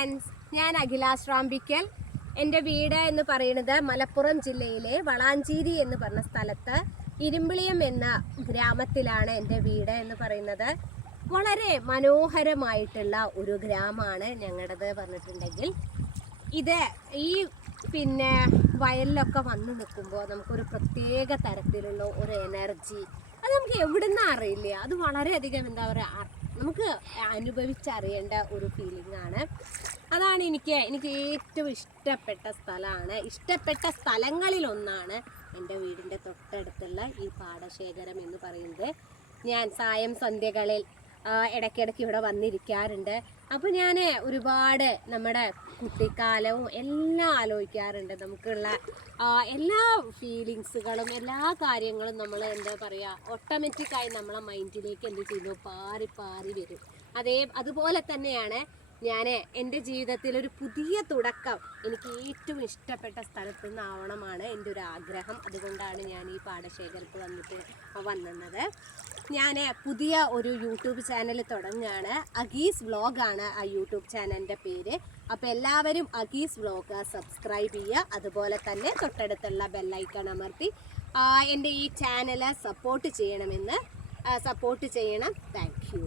Friends, ഞാൻ അഖിലാസ് റാംബിക്കൽ. എൻ്റെ വീട് എന്ന് പറയുന്നത് മലപ്പുറം ജില്ലയിലെ വളാഞ്ചേരി എന്ന് പറഞ്ഞ സ്ഥലത്ത് ഇരുമ്പിളിയം എന്ന ഗ്രാമത്തിലാണ് എൻ്റെ വീട് എന്ന് പറയുന്നത്. വളരെ മനോഹരമായിട്ടുള്ള ഒരു ഗ്രാമമാണ് ഞങ്ങളുടേത് പറഞ്ഞിട്ടുണ്ടെങ്കിൽ. ഇത് ഈ വയലിലൊക്കെ വന്ന് നിൽക്കുമ്പോൾ നമുക്കൊരു പ്രത്യേക തരത്തിലുള്ള ഒരു എനർജി, അത് നമുക്ക് എവിടുന്ന് അറിയില്ല. അത് വളരെയധികം എന്താ പറയുക, നമുക്ക് അനുഭവിച്ചറിയേണ്ട ഒരു ഫീലിംഗ് ആണ്. അതാണ് എനിക്ക് ഏറ്റവും ഇഷ്ടപ്പെട്ട സ്ഥലമാണ്. ഇഷ്ടപ്പെട്ട സ്ഥലങ്ങളിലൊന്നാണ് എൻ്റെ വീടിൻ്റെ തൊട്ടടുത്തുള്ള ഈ പാടശേഖരം എന്ന് പറയുന്നത്. ഞാൻ സായം സന്ധ്യകളിൽ ഇടയ്ക്കിടയ്ക്ക് ഇവിടെ വന്നിരിക്കാറുണ്ട്. അപ്പോൾ ഞാൻ ഒരുപാട് നമ്മുടെ കുട്ടിക്കാലവും എല്ലാം ആലോചിക്കാറുണ്ട്. നമുക്കുള്ള എല്ലാ ഫീലിങ്സുകളും എല്ലാ കാര്യങ്ങളും നമ്മൾ എന്താ പറയുക, ഓട്ടോമാറ്റിക്കായി നമ്മളെ മൈൻഡിലേക്ക് എന്ത് ചെയ്യുന്നു, പാറി പാറി വരും. അതുപോലെ തന്നെയാണ് ഞാൻ എൻ്റെ ജീവിതത്തിൽ ഒരു പുതിയ തുടക്കം എനിക്ക് ഏറ്റവും ഇഷ്ടപ്പെട്ട സ്ഥലത്തു നിന്നാവണമാണ് എൻ്റെ ഒരു ആഗ്രഹം. അതുകൊണ്ടാണ് ഞാൻ ഈ പാടശേഖരത്ത് വന്നത്. ഞാൻ പുതിയ ഒരു യൂട്യൂബ് ചാനൽ തുടങ്ങുകയാണ്. അഗീസ് വ്ളോഗാണ് ആ യൂട്യൂബ് ചാനലിൻ്റെ പേര്. അപ്പോൾ എല്ലാവരും അഗീസ് വ്ളോഗ് സബ്സ്ക്രൈബ് ചെയ്യുക. അതുപോലെ തന്നെ തൊട്ടടുത്തുള്ള ബെല്ലൈക്കൺ അമർത്തി എൻ്റെ ഈ ചാനൽ സപ്പോർട്ട് ചെയ്യണം. Thank you.